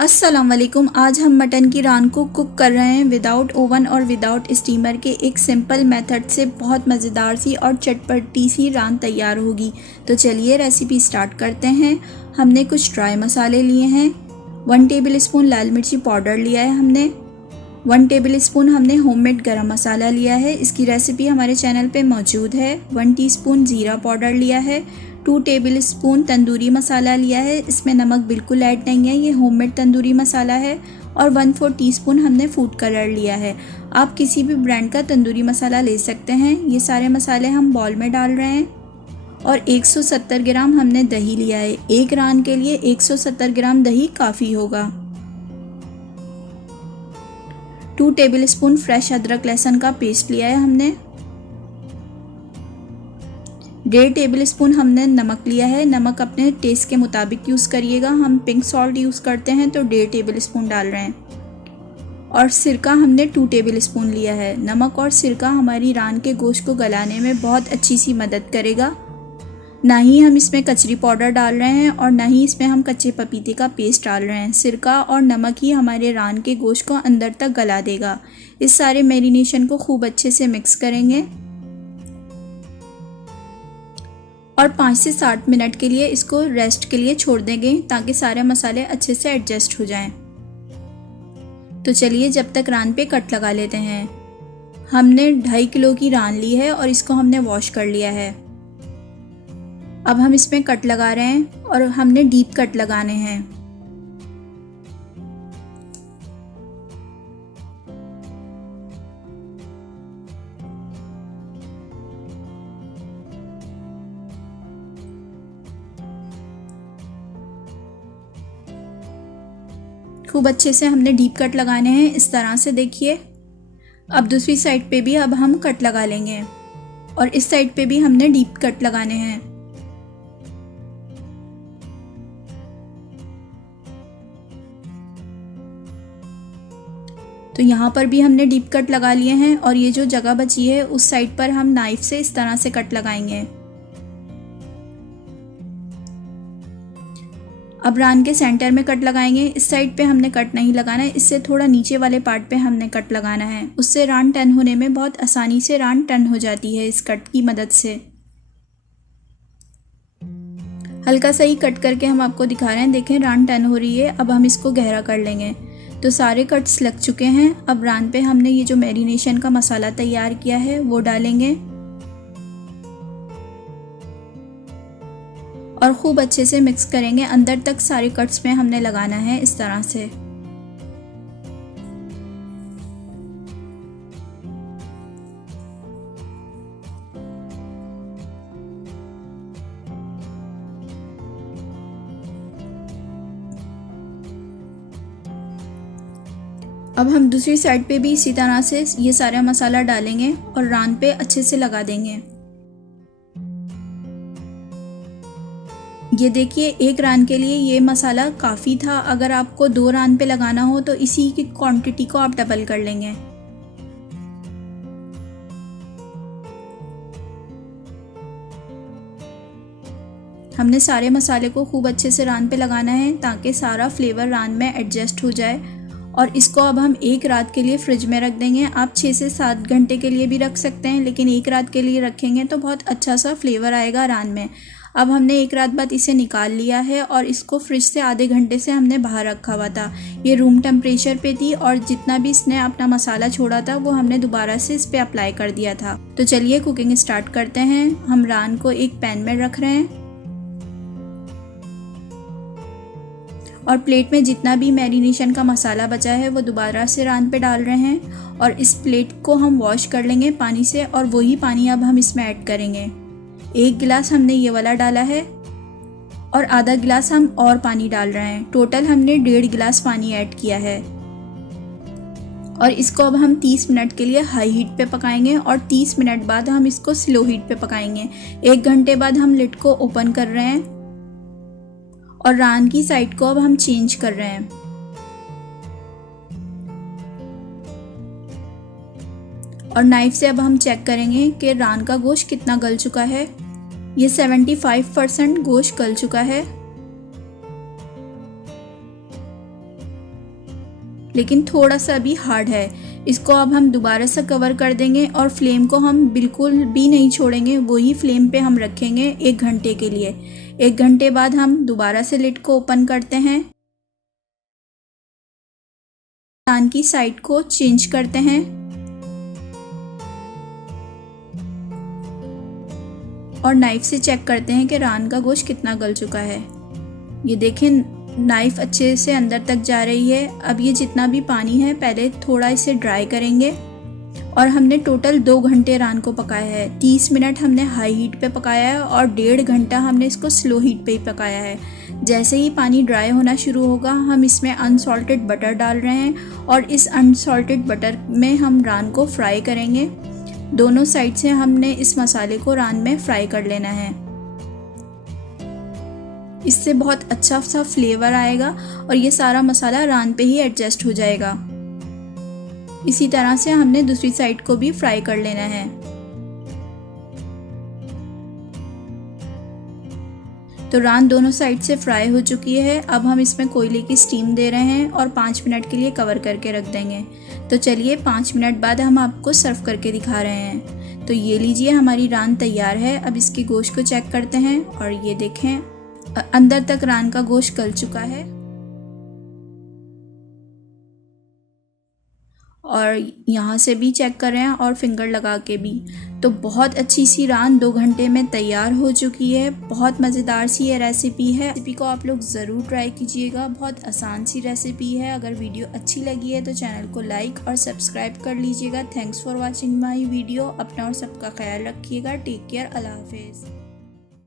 अस्सलाम वालेकुम। आज हम मटन की रान को कुक कर रहे हैं विदाउट ओवन और विदाउट स्टीमर के एक सिंपल मेथड से। बहुत मज़ेदार सी और चटपटी सी रान तैयार होगी। तो चलिए रेसिपी स्टार्ट करते हैं। हमने कुछ ड्राई मसाले लिए हैं। 1 टेबल स्पून लाल मिर्ची पाउडर लिया है हमने। 1 टेबल स्पून हमने होममेड गरम मसाला लिया है, इसकी रेसिपी हमारे चैनल पे मौजूद है। 1 टीस्पून ज़ीरा पाउडर लिया है। 2 टेबल स्पून तंदूरी मसाला लिया है, इसमें नमक बिल्कुल ऐड नहीं है, ये होममेड तंदूरी मसाला है। और 1/4 टीस्पून हमने फूड कलर लिया है। आप किसी भी ब्रांड का तंदूरी मसाला ले सकते हैं। ये सारे मसाले हम बाउल में डाल रहे हैं। और 170 ग्राम हमने दही लिया है। एक रान के लिए 170 ग्राम दही काफ़ी होगा। 2 टेबल स्पून फ्रेश अदरक लहसुन का पेस्ट लिया है हमने। 1.5 टेबल स्पून हमने नमक लिया है। नमक अपने टेस्ट के मुताबिक यूज़ करिएगा। हम पिंक सॉल्ट यूज़ करते हैं तो 1.5 टेबल स्पून डाल रहे हैं। और सिरका हमने 2 टेबल स्पून लिया है। नमक और सिरका हमारी रान के गोश्त को गलाने में बहुत अच्छी सी मदद करेगा। ना ही हम इसमें कचरी पाउडर डाल रहे हैं और ना ही इसमें हम कच्चे पपीते का पेस्ट डाल रहे हैं। सिरका और नमक ही हमारे रान के गोश्त को अंदर तक गला देगा। इस सारे मैरिनेशन को खूब अच्छे से मिक्स करेंगे और 5 से 7 मिनट के लिए इसको रेस्ट के लिए छोड़ देंगे ताकि सारे मसाले अच्छे से एडजस्ट हो जाएं। तो चलिए जब तक रान पे कट लगा लेते हैं। हमने 2.5 किलो की रान ली है और इसको हमने वॉश कर लिया है। अब हम इसमें कट लगा रहे हैं और हमने डीप कट लगाने हैं। खूब अच्छे से हमने डीप कट लगाने हैं, इस तरह से देखिए। अब दूसरी साइड पे भी अब हम कट लगा लेंगे और इस साइड पे भी हमने डीप कट लगाने हैं। तो यहाँ पर भी हमने डीप कट लगा लिए हैं और ये जो जगह बची है उस साइड पर हम नाइफ से इस तरह से कट लगाएंगे। अब रान के सेंटर में कट लगाएंगे। इस साइड पे हमने कट नहीं लगाना है, इससे थोड़ा नीचे वाले पार्ट पे हमने कट लगाना है। उससे रान टर्न होने में बहुत आसानी से रान टर्न हो जाती है इस कट की मदद से। हल्का सा ही कट करके हम आपको दिखा रहे हैं, देखें रान टर्न हो रही है। अब हम इसको गहरा कर लेंगे। तो सारे कट्स लग चुके हैं। अब रान पे हमने ये जो मैरिनेशन का मसाला तैयार किया है वो डालेंगे और खूब अच्छे से मिक्स करेंगे। अंदर तक सारे कट्स में हमने लगाना है इस तरह से। अब हम दूसरी साइड पे भी इसी तरह से ये सारा मसाला डालेंगे और रान पे अच्छे से लगा देंगे। ये देखिए, एक रान के लिए ये मसाला काफ़ी था। अगर आपको 2 रान पे लगाना हो तो इसी की क्वांटिटी को आप डबल कर लेंगे। हमने सारे मसाले को खूब अच्छे से रान पे लगाना है ताकि सारा फ्लेवर रान में एडजस्ट हो जाए। और इसको अब हम एक रात के लिए फ्रिज में रख देंगे। आप 6 से 7 घंटे के लिए भी रख सकते हैं, लेकिन एक रात के लिए रखेंगे तो बहुत अच्छा सा फ्लेवर आएगा रान में। अब हमने एक रात बाद इसे निकाल लिया है और इसको फ्रिज से आधे घंटे से हमने बाहर रखा हुआ था। ये रूम टेम्परेचर पे थी और जितना भी इसने अपना मसाला छोड़ा था वो हमने दोबारा से इस पर अप्लाई कर दिया था। तो चलिए कुकिंग स्टार्ट करते हैं। हम रान को एक पैन में रख रहे हैं और प्लेट में जितना भी मैरिनेशन का मसाला बचा है वो दोबारा से रान पे डाल रहे हैं और इस प्लेट को हम वॉश कर लेंगे पानी से और वही पानी अब हम इसमें ऐड करेंगे। 1 गिलास हमने ये वाला डाला है और आधा गिलास हम और पानी डाल रहे हैं। टोटल हमने 1.5 गिलास पानी ऐड किया है और इसको अब हम 30 मिनट के लिए हाई हीट पे पकाएंगे और 30 मिनट बाद हम इसको स्लो हीट पे पकाएंगे। 1 घंटे बाद हम लिड को ओपन कर रहे हैं और रान की साइड को अब हम चेंज कर रहे हैं। और नाइफ से अब हम चेक करेंगे कि रान का गोश्त कितना गल चुका है। ये 75% गोश्त गल चुका है। लेकिन थोड़ा सा भी हार्ड है। इसको अब हम दोबारा से कवर कर देंगे और फ्लेम को हम बिल्कुल भी नहीं छोड़ेंगे, वही फ्लेम पे हम रखेंगे 1 घंटे के लिए। 1 घंटे बाद हम दोबारा से लिड को ओपन करते हैं, रान की साइड को चेंज करते हैं और नाइफ से चेक करते हैं कि रान का गोश्त कितना गल चुका है। ये देखें, नाइफ अच्छे से अंदर तक जा रही है। अब ये जितना भी पानी है पहले थोड़ा इसे ड्राई करेंगे और हमने टोटल 2 घंटे रान को पकाया है। 30 मिनट हमने हाई हीट पे पकाया है और 1.5 घंटा हमने इसको स्लो हीट पे ही पकाया है। जैसे ही पानी ड्राई होना शुरू होगा हम इसमें अनसॉल्टेड बटर डाल रहे हैं और इस अनसॉल्टेड बटर में हम रान को फ्राई करेंगे। दोनों साइड से हमने इस मसाले को रान में फ्राई कर लेना है। इससे बहुत अच्छा सा फ्लेवर आएगा और ये सारा मसाला रान पे ही एडजस्ट हो जाएगा। इसी तरह से हमने दूसरी साइड को भी फ्राई कर लेना है। तो रान दोनों साइड से फ्राई हो चुकी है। अब हम इसमें कोयले की स्टीम दे रहे हैं और 5 मिनट के लिए कवर करके रख देंगे। तो चलिए 5 मिनट बाद हम आपको सर्व करके दिखा रहे हैं। तो ये लीजिए, हमारी रान तैयार है। अब इसके गोश्त को चेक करते हैं और ये देखें, अंदर तक रान का गोश्त गल चुका है और यहाँ से भी चेक कर रहे हैं और फिंगर लगा के भी। तो बहुत अच्छी सी रान 2 घंटे में तैयार हो चुकी है। बहुत मज़ेदार सी ये रेसिपी है। रेसिपी को आप लोग ज़रूर ट्राई कीजिएगा, बहुत आसान सी रेसिपी है। अगर वीडियो अच्छी लगी है तो चैनल को लाइक और सब्सक्राइब कर लीजिएगा। Thanks for watching my video. अपना और सबका ख्याल रखिएगा। Take care. अल्लाह हाफिज़।